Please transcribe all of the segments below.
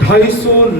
250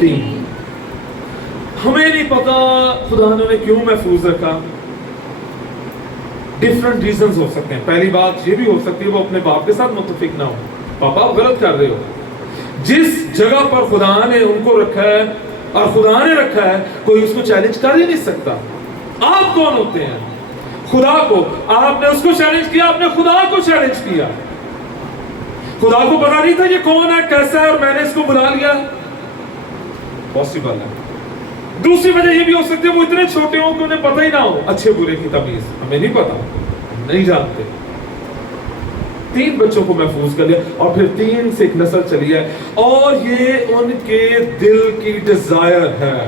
3। ہمیں نہیں پتا خدا نے انہیں کیوں محفوظ رکھا. ڈفرنٹ ریزنز ہو سکتے ہیں. پہلی بات یہ بھی ہو سکتی ہے وہ اپنے باپ کے ساتھ متفق نہ ہو. پاپا آپ غلط کر رہے ہو. جس جگہ پر خدا نے ان کو رکھا ہے اور خدا نے رکھا ہے کوئی اس کو چیلنج کر ہی نہیں سکتا. آپ کون ہوتے ہیں؟ خدا کو. آپ نے اس کو چیلنج کیا, آپ نے خدا کو چیلنج کیا. خدا کو پتا نہیں تھا یہ کون ہے, کیسا ہے, اور میں نے اس کو بلا لیا. پاسبل ہے. دوسری وجہ یہ بھی ہو سکتی ہے وہ اتنے چھوٹے ہوں کہ انہیں پتہ ہی نہ ہو اچھے برے کی تمیز. ہمیں نہیں پتا, نہیں جانتے. 3 بچوں کو محفوظ کر لیا اور پھر 3 سے ایک نسل چلی ہے, اور یہ ان کے دل کی ڈیزائر ہے.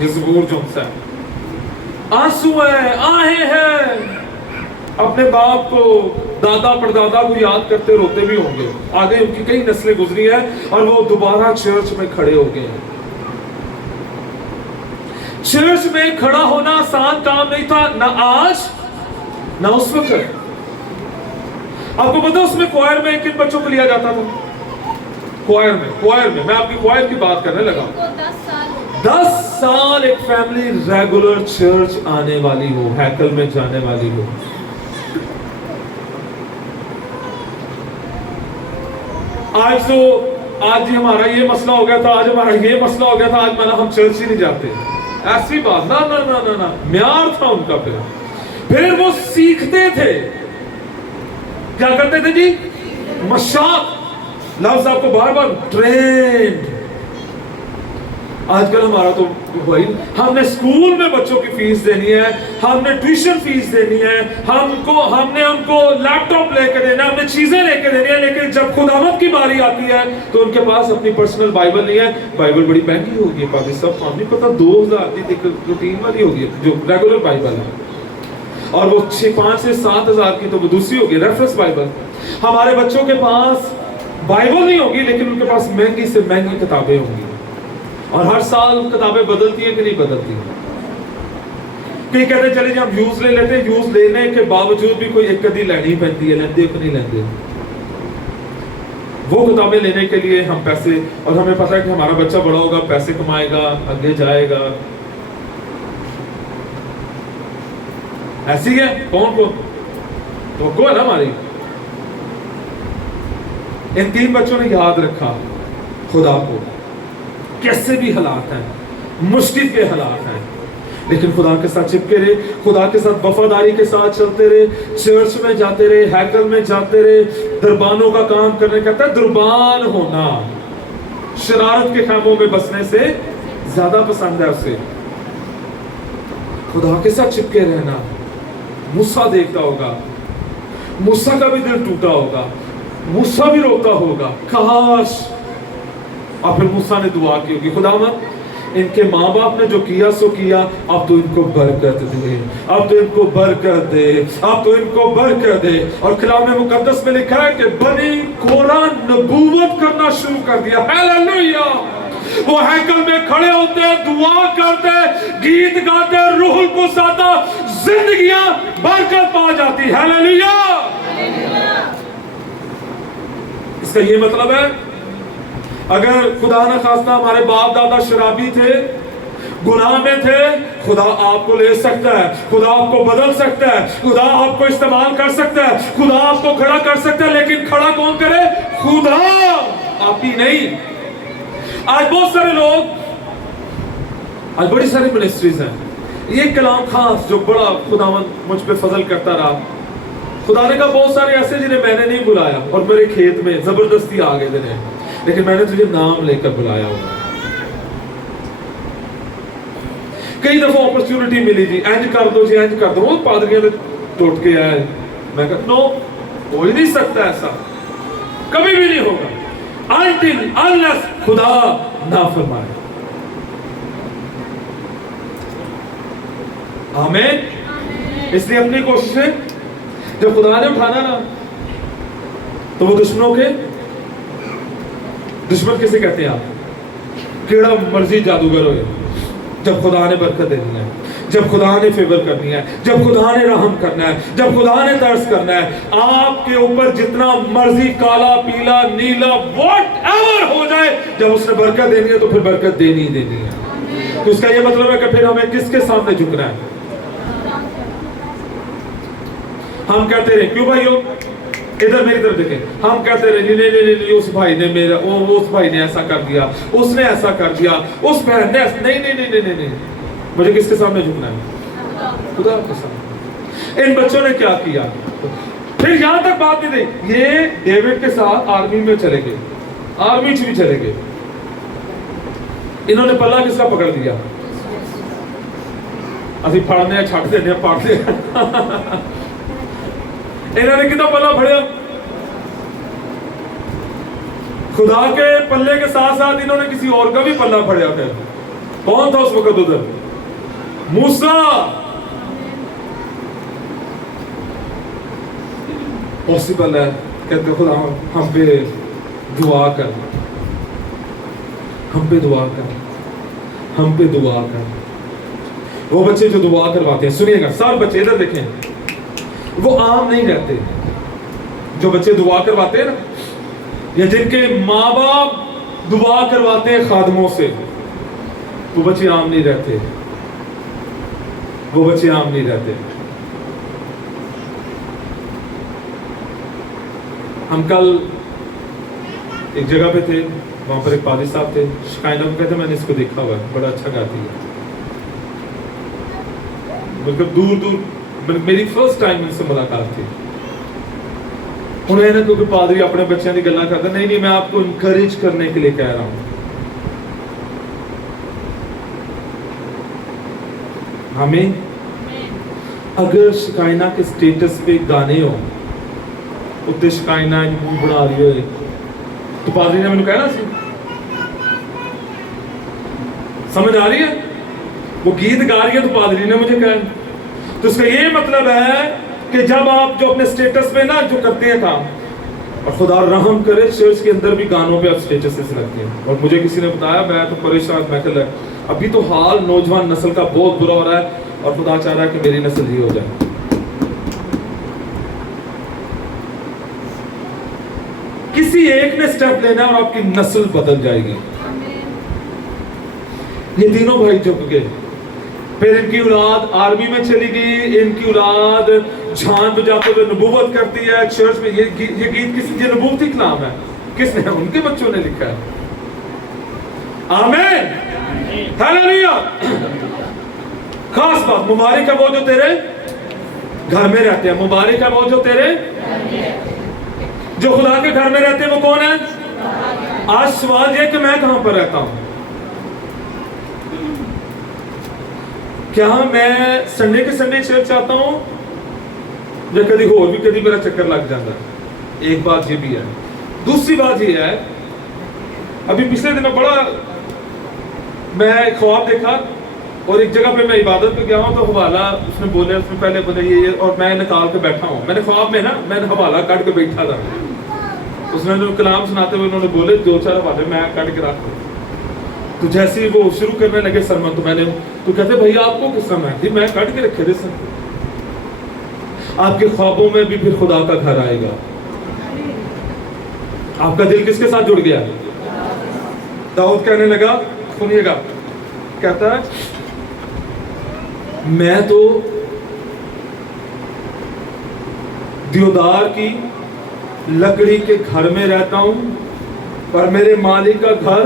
یہ زبور جو ان سے آنسو ہے, آہیں ہیں, اپنے باپ کو, دادا پردادا کو یاد کرتے روتے بھی ہوں گے. آگے ان کی کئی نسلیں گزری ہیں اور وہ دوبارہ چرچ میں کھڑے ہو گئے ہیں. چرچ میں کھڑا ہونا آسان کام نہیں تھا, نہ آج نہ اس وقت. آپ کو پتا اس میں کوائر میں کن بچوں کو لیا جاتا تھا؟ کوائر میں میں آپ کی کوائر کی بات کرنے لگا. 10 سال ایک فیملی ریگولر چرچ آنے والی ہو, ہیکل میں جانے والی ہو. آج ہمارا یہ مسئلہ ہو گیا تھا, آج ہمارا یہ مسئلہ ہو گیا تھا, آج ہم چرچ ہی نہیں جاتے. ایسی بات نہ معیار تھا ان کا. پھر وہ سیکھتے تھے. کیا کرتے تھے جی؟ مشاق. لفظ آپ کو بار بار ٹرینڈ. آج کل ہمارا تو وہی, ہم نے اسکول میں بچوں کی فیس دینی ہے, ہم نے ٹیوشن فیس دینی ہے, ہم نے ان کو لیپ ٹاپ لے کے دینا ہے, ہم نے چیزیں لے کے دینی ہے. لیکن جب خداوند کی باری آتی ہے تو ان کے پاس اپنی پرسنل بائبل نہیں ہے. بائبل بڑی مہنگی ہوگی ہے, پاکستان فارم نہیں پتا 2000 کی روٹین والی ہوگی جو ریگولر بائبل ہے, اور وہ 5 سے 7 ہزار کی تو وہ دوسری ہوگی ریفرنس بائبل. ہمارے بچوں کے پاس بائبل نہیں ہوگی لیکن ان کے پاس مہنگی سے مہنگی کتابیں ہوں گی. اور ہر سال کتابیں بدلتی ہیں کہ نہیں بدلتی؟ کئی کہتے ہیں چلے جی ہم یوز لے لیتے ہیں, یوز لینے کے باوجود بھی کوئی ایک کدی لینی پہنتی ہے, لیندے کہ نہیں لیندے. وہ کتابیں لینے کے لیے ہم پیسے, اور ہمیں پتا ہے کہ ہمارا بچہ بڑا ہوگا, پیسے کمائے گا, آگے جائے گا. ایسی ہے کون کو توقع ہے نا ہماری. ان 3 بچوں نے یاد رکھا خدا کو. کیسے بھی حالات ہیں, مشکل کے حالات ہیں, لیکن خدا کے ساتھ چپکے رہے, خدا کے ساتھ وفاداری کے ساتھ چلتے رہے, چرچ میں جاتے رہے, ہیکل میں جاتے رہے, دربانوں کا کام کرنے. کہتا ہے دربان ہونا شرارت کے خیموں میں بسنے سے زیادہ پسند ہے اسے. خدا کے ساتھ چپکے رہنا. موسیٰ دیکھتا ہوگا, موسیٰ کا بھی دل ٹوٹا ہوگا, موسیٰ بھی روتا ہوگا, کاش. اور پھر موسیٰ نے دعا کی ہوگی, خداوند ان کے ماں باپ نے جو کیا سو کیا, اب تو ان کو برکت دے, اب تو ان کو برکت دے, اب تو ان کو برکت دے. اور کلام مقدس میں لکھا ہے کہ بنی کورہ نبوت کرنا شروع کر دیا. ہیلیلویا. وہ ہیکل میں کھڑے ہوتے, دعا کرتے, گیت گاتے, روح القدس آتا, زندگیاں برکت پا جاتی. ہیلیلویا. اس کا یہ مطلب ہے اگر خدا نہ خواستہ ہمارے باپ دادا شرابی تھے, گناہ میں تھے, خدا آپ کو لے سکتا ہے, خدا آپ کو بدل سکتا ہے, خدا آپ کو استعمال کر سکتا ہے, خدا آپ کو کھڑا کر سکتا ہے. لیکن کھڑا کون کرے؟ خدا, آپ ہی نہیں. آج بہت سارے لوگ, آج بڑی ساری منسٹریز ہیں. یہ کلام خاص جو بڑا خداوند مجھ پہ فضل کرتا رہا, خدا نے کہا بہت سارے ایسے جنہیں میں نے نہیں بلایا اور میرے کھیت میں زبردستی آ گئے تھے, لیکن میں نے تجھے نام لے کر بلایا ہوگا. کئی دفعہ اپرچونٹی ملی جی, اینج کر دو جی, اینج کر دو. وہ پادریوں نے ٹوٹ کے آئے, میں کہا نو, ہو ہی نہیں سکتا ایسا, کبھی بھی نہیں ہوگا until unless خدا نہ فرمائے. آمین. اس لیے اپنی کوششیں جب خدا نے اٹھانا نا تو وہ دشمنوں کے دشمن کسے کہتے ہیں آپ؟ کیڑا مرضی جادوگر ہوئے, جب خدا نے برکت دینی ہے, جب خدا نے فیور کرنی ہے, جب خدا نے رحم کرنا ہے, جب خدا نے ترس کرنا ہے, آپ کے اوپر جتنا مرضی کالا پیلا نیلا واٹ ایور ہو جائے, جب اس نے برکت دینی ہے تو پھر برکت دینی ہی دینی ہے. تو اس کا یہ مطلب ہے کہ پھر ہمیں کس کے سامنے جھکنا ہے؟ ہم کہتے رہے کیوں بھائیو ادھر میری طرف دیکھیں، ہم کہتے رہے نہیں اس بھائی نے میرا اس بھائی نے ایسا کر دیا، اس نے ایسا کر دیا، اس بہن نے نہیں، مجھے کس کے سامنے جھکنا ہے؟ خدا کے سامنے۔ ان بچوں نے کیا کیا؟ پھر یہاں تک بات نہیں دی، یہ ڈیوڈ کے ساتھ آرمی میں چلے گئے، آرمی بھی چلے گئے، انہوں نے پلہ کس کا پکڑ لیا؟ ابھی پڑھنے ہیں چھٹ دینے پڑھتے ہیں انہوں نے کتنا پلہ پڑھیا؟ خدا کے پلے کے ساتھ ساتھ انہوں نے کسی اور کا بھی پلہ پڑھیا تھا۔ کون تھا اس وقت ادھر؟ موسیٰ۔ پاسبل ہے، کہتے خدا ہم پہ دعا کر، ہم پہ دعا کر، ہم پہ دعا کر۔ وہ بچے جو دعا کرواتے ہیں، سنیے گا سب بچے ادھر دیکھیں، وہ عام نہیں رہتے۔ جو بچے دعا کرواتے ہیں نا، یا جن کے ماں باپ دعا کرواتے ہیں خادموں سے، وہ بچے عام نہیں رہتے، وہ بچے عام نہیں رہتے۔ ہم کل ایک جگہ پہ تھے، وہاں پر ایک پادری صاحب تھے، شکائنہ کو کہتے میں نے اس کو دیکھا ہوا ہے، بڑا اچھا گاتی ہے، مطلب دور دور میری فرسٹ ٹائم ان سے ملاقات تھی۔ انہیں نا کیونکہ پادری اپنے بچیاں کی گلاں کرتا، نہیں میں آپ کو انکریج کرنے کے لیے کہہ رہا ہوں۔ ہمیں اگر شکائنہ کے سٹیٹس پہ گانے ہو، اتنے شکائنہ منہ بنا رہی ہوئے، تو پادری نے مجھے کہنا سی، سمجھ آ رہی ہے؟ وہ گیت گا رہی ہے تو پادری نے مجھے کہا۔ تو اس کا یہ مطلب ہے کہ جب آپ جو اپنے سٹیٹس پہ نا جو کرتے ہیں کام، اور خدا رحم کرے چرچ کے اندر بھی گانوں پہ آپ سٹیٹس لگتے ہیں، اور مجھے کسی نے بتایا، میں تو پریشان، میں کہ ابھی تو حال نوجوان نسل کا بہت برا ہو رہا ہے، اور خدا چاہ رہا ہے کہ میری نسل ہی ہو جائے۔ کسی ایک نے سٹیپ لینا اور آپ کی نسل بدل جائے گی۔ یہ تینوں بھائی جھک گئے، پھر ان کی اولاد آرمی میں چلی گئی، ان کی اولاد جھان بجاتے ہوئے نبوت کرتی ہے چرچ میں۔ یہ گیت کسی یہ نبوتی کلام ہے، کس نے؟ ان کے بچوں نے لکھا ہے۔ آمین، ہیلیلویا۔ خاص بات، مبارک ہے وہ جو تیرے گھر میں رہتے ہیں، مبارک ہے وہ جو تیرے جو خدا کے گھر میں رہتے ہیں۔ وہ کون ہے؟ آج سوال یہ کہ میں کہاں پر رہتا ہوں؟ کیا میں سنڈے کے سنڈے چرچ آتا ہوں، یا کدی ہو بھی کدی میرا چکر لگ جاتا ہے؟ ایک بات یہ بھی ہے۔ دوسری بات یہ ہے، ابھی پچھلے دنوں بڑا میں خواب دیکھا، اور ایک جگہ پہ میں عبادت پہ گیا ہوں، تو حوالہ اس نے بولے، اس میں پہلے بولے یہ، اور میں نکال کے بیٹھا ہوں، میں نے خواب میں نا میں نے حوالہ کٹ کے بیٹھا تھا، اس نے جو کلام سناتے ہوئے انہوں نے بولے 2-4 حوالے میں کٹ کے رکھ دوں۔ تو جیسے ہی وہ شروع کرنے لگے سرمن، تو میں نے تو کہتے بھائی آپ کو کس طرح ہے؟ میں کٹ کے رکھے تھے سر۔ آپ کے خوابوں میں بھی پھر خدا کا گھر آئے گا۔ آپ کا دل کس کے ساتھ جڑ گیا؟ داؤد کہنے لگا، سنیے گا، کہتا ہے میں تو دیودار کی لکڑی کے گھر میں رہتا ہوں، پر میرے مالک کا گھر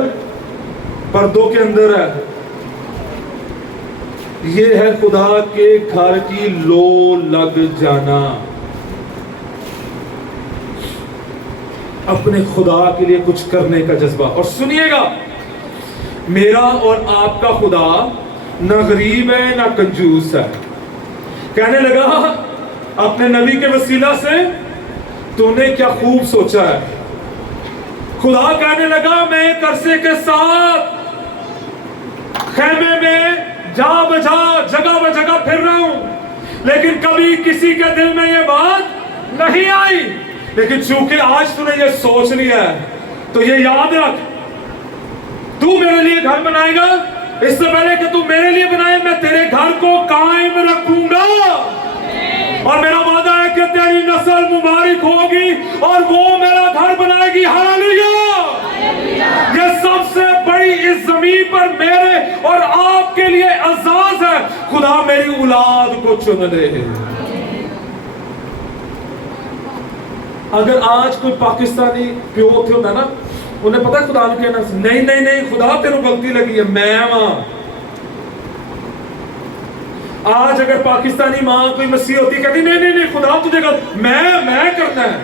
پردوں کے اندر ہے۔ یہ ہے خدا کے گھر کی لو لگ جانا، اپنے خدا کے لیے کچھ کرنے کا جذبہ۔ اور سنیے گا، میرا اور آپ کا خدا نہ غریب ہے نہ کنجوس ہے۔ کہنے لگا اپنے نبی کے وسیلہ سے تو نے کیا خوب سوچا ہے۔ خدا کہنے لگا میں ایک عرصے کے ساتھ خیمے میں جا بجا جگہ بجگہ پھر رہا ہوں، لیکن کبھی کسی کے دل میں یہ بات نہیں آئی۔ لیکن چونکہ آج تو نے یہ سوچ لیا ہے، تو یہ یاد رکھ، تو میرے لیے گھر بنائے گا، اس سے پہلے کہ تو میرے لیے بنائے، میں تیرے گھر کو قائم رکھوں گا، اور میرا وعدہ ہے کہ تیری نسل مبارک ہوگی اور وہ میرا گھر بنائے گی۔ ہاللویا۔ یہ سب سے بڑا بڑی اس زمین پر میرے اور آپ کے لیے اعزاز ہے. خدا میری اولاد کو چن لے. اگر آج کوئی پاکستانی پیو تھے ہوتا نا, انہیں پتا خدا نے کہنا نہیں نہیں نہیں خدا تیرے غلطی لگی ہے, میں وہاں. آج اگر پاکستانی ماں کوئی مسیح ہوتی کہتی نہیں نہیں نہیں خدا تجھے غلط, میں کرنا ہے.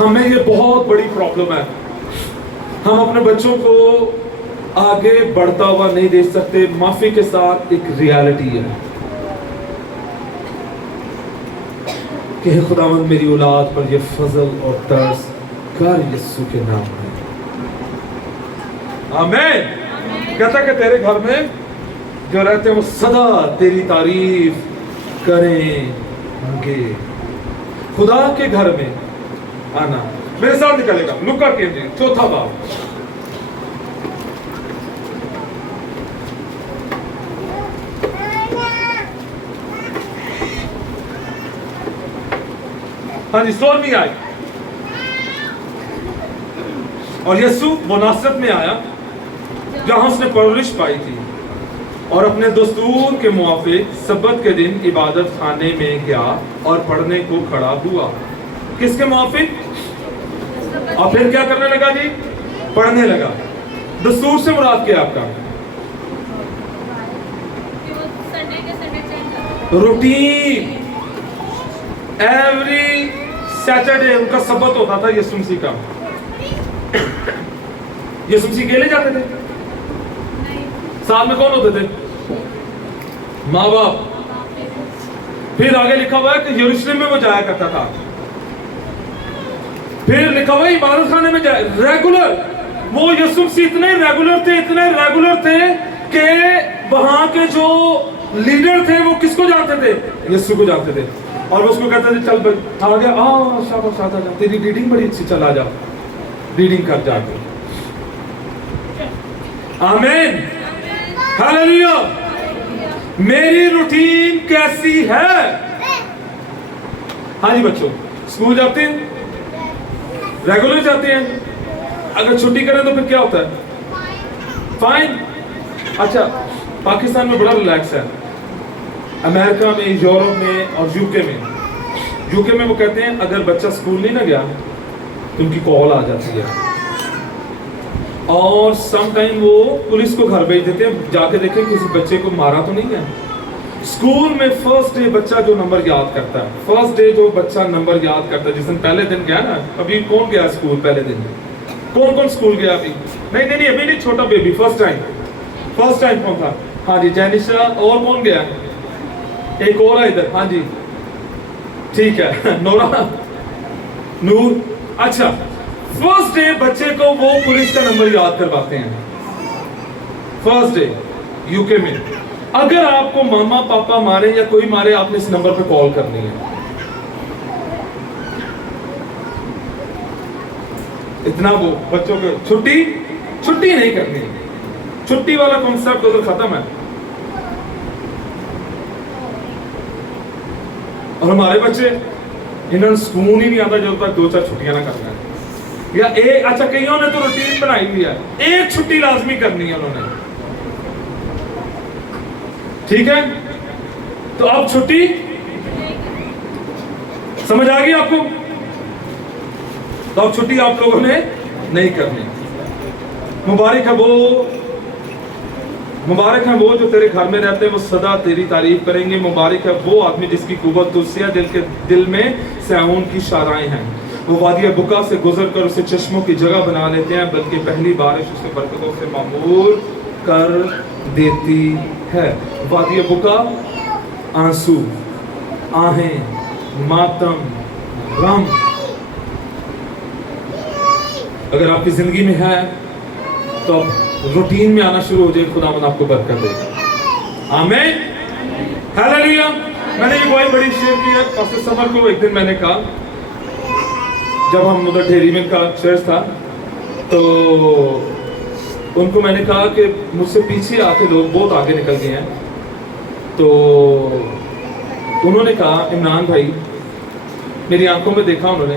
ہمیں یہ بہت بڑی پرابلم ہے. ہم اپنے بچوں کو آگے بڑھتا ہوا نہیں دیکھ سکتے. معافی کے ساتھ ایک ریالٹی ہے کہ خداوند میری اولاد پر یہ فضل اور ترس کر یسوع کے نام میں. آمین. کہتا کہ تیرے گھر میں جو رہتے ہیں وہ سدا تیری تعریف کریں گے. خدا کے گھر میں آنا. میرے ساتھ نکلے گا لوکا کے انجیل 4 باب. ہاں جی 16ویں آئی. اور یسوع ناصرت میں آیا جہاں اس نے پرورش پائی تھی, اور اپنے دستور کے موافق سبت کے دن عبادت خانے میں گیا اور پڑھنے کو کھڑا ہوا. کس کے موافق؟ اور پھر کیا کرنے لگا جی؟ پڑھنے لگا. دستور سے مراد کیا آپ کا؟ روٹین. ایوری سیٹرڈے ان کا سبت ہوتا تھا یسوع مسیح کا. یسوع مسیح اکیلے جاتے تھے؟ سال میں کون ہوتے تھے؟ ماں باپ. پھر آگے لکھا ہوا ہے کہ یروشلم میں وہ جایا کرتا تھا. پھر لکھا ہوا ہے عبادت خانے میں جائے ریگولر. وہ یسوع مسیح اتنے ریگولر تھے کہ وہاں کے جو لیڈر تھے وہ کس کو جانتے تھے؟ یسوع کو جانتے تھے. اور وہ اس کو کہتے تھے چل بھائی آ گیا, شاباش آ جا, تیری ریڈنگ بڑی اچھی, چل آ جا ریڈنگ کر جا کے. آمین ہاللیلویا. میری روٹین کیسی ہے؟ ہاں جی بچوں, اسکول جاتے ہیں, ریگولر جاتے ہیں. اگر چھٹی کریں تو پھر کیا ہوتا ہے؟ فائن. اچھا پاکستان میں بڑا ریلیکس ہے. امریکہ میں, یورپ میں اور یو کے میں وہ کہتے ہیں اگر بچہ اسکول نہیں نہ گیا تو ان کی کال آ جاتی ہے, اور سم ٹائم وہ پولیس کو گھر بھیج دیتے ہیں, جا کے دیکھیں کسی بچے کو مارا تو نہیں ہے. اسکول میں فرسٹ ڈے بچہ جو نمبر یاد کرتا ہے, فرسٹ ڈے جو بچہ نمبر یاد کرتا ہے, جس دن پہلے دن گیا نا, ابھی کون گیا اسکول پہلے دن؟ کون اسکول گیا ابھی؟ نہیں ابھی نہیں, چھوٹا بیبی فرسٹ ٹائم کون تھا؟ ہاں جی جینیشا. اور کون گیا؟ ایک اور ہے ادھر. ہاں جی ٹھیک ہے, نورا, نور. اچھا فرسٹ ڈے بچے کو وہ پولیس کا نمبر یاد کرواتے ہیں. فرسٹ ڈے یو کے میں اگر آپ کو ماما پاپا مارے یا کوئی مارے, آپ نے اس نمبر پہ کال کرنی ہے. اتنا وہ بچوں کو چھٹی نہیں کرنی. چھٹی والا کانسیپٹ ادھر ختم ہے. اور ہمارے بچے انہوں نے سکون ہی نہیں آتا جب تک 2-4 چھٹیاں نہ کرنا ہے. یا ایک, اچھا کئیوں نے تو روٹین بنائی ہوئی ہے, ایک چھٹی لازمی کرنی ہے انہوں نے. ٹھیک ہے, تو اب چھٹی سمجھ آ گئی آپ کو؟ تو اب چھٹی آپ لوگوں نے نہیں کرنی. مبارک ہے وہ جو تیرے گھر میں رہتے ہیں, وہ سدا تیری تعریف کریں گے. مبارک ہے وہ آدمی جس کی قوت تجھ سے ہے, دل میں سیہون کی شاہراہیں ہیں. وہ وادی بکا سے گزر کر اسے چشموں کی جگہ بنا لیتے ہیں, بلکہ پہلی بارش اسے برکتوں سے معمور کر دیتی ہے. وادی بکا آنسو, آہیں, ماتم, غم اگر آپ کی زندگی میں ہے تو روٹین میں آنا شروع ہو جائے. خداوند آپ کو برکت دے. آمین ہاللیلویا. میں نے یہ بہت بڑی شیئر کی ہے. پاسٹر سمر کو ایک دن میں نے کہا, جب ہم ادھر ڈھیری میں کا چرچ تھا, تو ان کو میں نے کہا کہ مجھ سے پیچھے آ کے لوگ بہت آگے نکل گئے ہیں. تو انہوں نے کہا عمران بھائی, میری آنکھوں میں دیکھا انہوں نے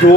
2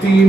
3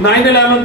9/11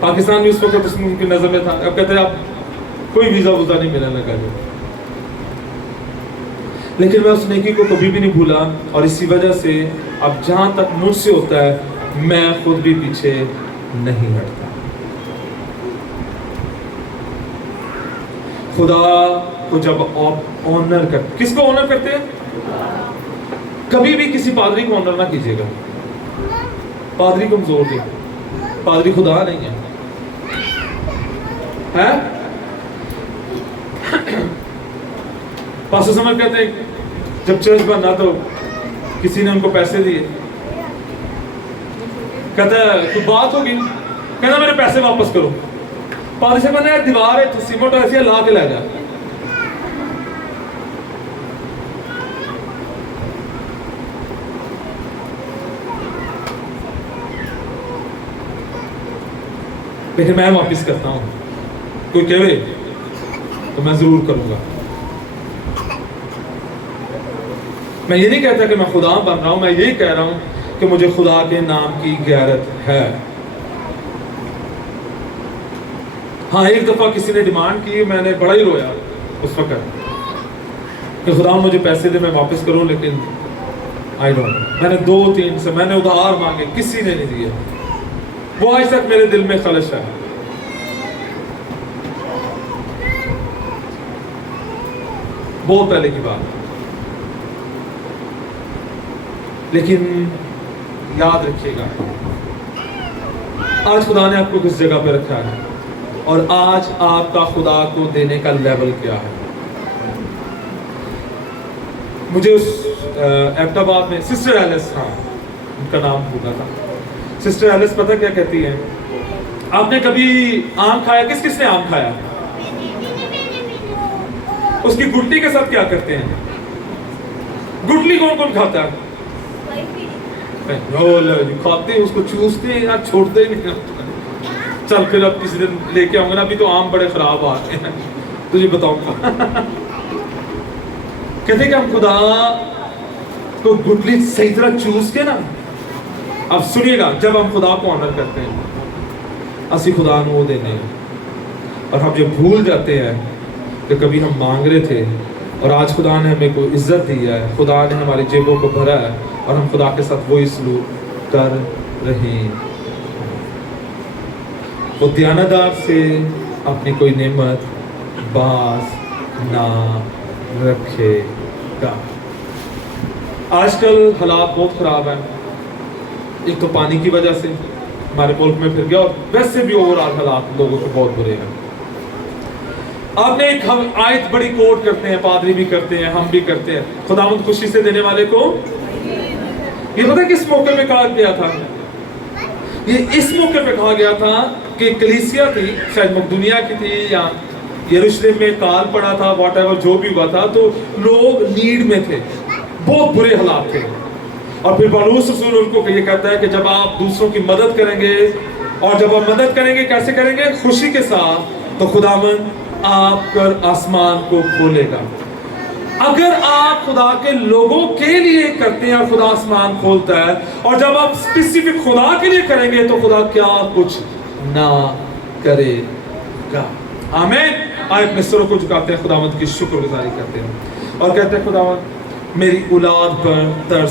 پاکستان بھی اس وقت اس ان کی نظر میں تھا. اب کہتے ہیں اب کوئی ویزا ووزا نہیں ملنے لگا. لیکن میں اس نیکی کو کبھی بھی نہیں بھولا, اور اسی وجہ سے اب جہاں تک مجھ سے ہوتا ہے میں خود بھی پیچھے نہیں ہٹتا. خدا کو جب آنر کرتے, کس کو آنر کرتے ہیں؟ کبھی بھی کسی پادری کو آنر نہ کیجیے گا. پادری کمزور دے, پادری خدا نہیں ہے. پاسٹر سمجھ کہتے ہیں جب چرچ بنا تو کسی نے ان کو پیسے دیے, کہتا ہے کوئی بات ہوگی, کہنا میرے پیسے واپس کرو. پادری سے کہنا دیوار ہے تو سیمنٹ ایسی ہے لا کے لے جا. لیکن میں واپس کرتا ہوں. کوئی کہے تو میں ضرور کروں گا. میں یہ نہیں کہتا کہ میں خدا بن رہا ہوں, میں یہی کہہ رہا ہوں کہ مجھے خدا کے نام کی غیرت ہے. ہاں ایک دفعہ کسی نے ڈیمانڈ کی, میں نے بڑا ہی رویا اس وقت کہ خدا مجھے پیسے دے میں واپس کروں, لیکن آئی ڈونٹ. میں نے 2-3 سے میں نے ادھار مانگے, کسی نے نہیں دیے. وہ آج تک میرے دل میں خلش ہے. بہت پہلے کی بات. لیکن یاد رکھیے گا آج خدا نے آپ کو کس جگہ پہ رکھا ہے, اور آج آپ کا خدا کو دینے کا لیول کیا ہے. مجھے اس ایبٹ آباد میں سسٹر ایلس, ہاں ان کا نام بھولا تھا, سسٹر ایلس پتہ کیا کہتی ہیں؟ آپ نے کبھی آم کھایا؟ کس کس نے آم کھایا؟ اس کی گٹلی کے ساتھ کیا کرتے ہیں؟ گٹلی کون کون کھاتا ہے؟ کھاتے ہیں, اس کو چوستے ہیں, یار چھوڑتے ہی نہیں. چل پھر اب کسی دن لے کے آؤں گا نا, ابھی تو آم بڑے خراب آ رہے ہیں, تجھے بتاؤں گا. کہتے کہ ہم خدا کو گٹلی صحیح طرح چوس کے نا, اب سنیے گا, جب ہم خدا کو آنر کرتے ہیں اسی خدا نے وہ دینے ہیں. اور ہم جب بھول جاتے ہیں کہ کبھی ہم مانگ رہے تھے اور آج خدا نے ہمیں کوئی عزت دی ہے, خدا نے ہماری جیبوں کو بھرا ہے, اور ہم خدا کے ساتھ وہی سلوک کر رہے ہیں. وہ دیانتدار سے اپنی کوئی نعمت باز نہ رکھے گا. آج کل حالات بہت خراب ہیں. ایک تو پانی کی وجہ سے ہمارے ملک میں پھر گیا, اور ویسے بھی اوورآل حالات لوگوں کے بہت برے ہیں. آپ نے ایک آیت بڑی کوٹ کرتے ہیں, پادری بھی کرتے ہیں, ہم بھی کرتے ہیں, خداوند خوشی سے دینے والے کو. یہ پتہ کس موقع پہ کہا گیا تھا؟ یہ اس موقع پہ کہا گیا تھا کہ کلیسیا تھی, شاید مقدونیہ کی تھی یا یروشلم میں کال پڑا تھا, واٹ ایور جو بھی ہوا تھا, تو لوگ نیڈ میں تھے, بہت برے حالات تھے. اور پھر پالوس رسول ان کو یہ کہتا ہے کہ جب آپ دوسروں کی مدد کریں گے, اور جب آپ مدد کریں گے کیسے کریں گے؟ خوشی کے ساتھ, تو خداوند آپ پر آسمان کو کھولے گا. اگر آپ خدا کے لوگوں کے لیے کرتے ہیں اور خدا آسمان کھولتا ہے, اور جب آپ اسپیسیفک خدا کے لیے کریں گے تو خدا کیا کچھ نہ کرے گا. آمین. آئے اپنے سروں کو جھکاتے ہیں, خداوند کی شکر گزاری کرتے ہیں اور کہتے ہیں خداوند میری اولاد پر ترس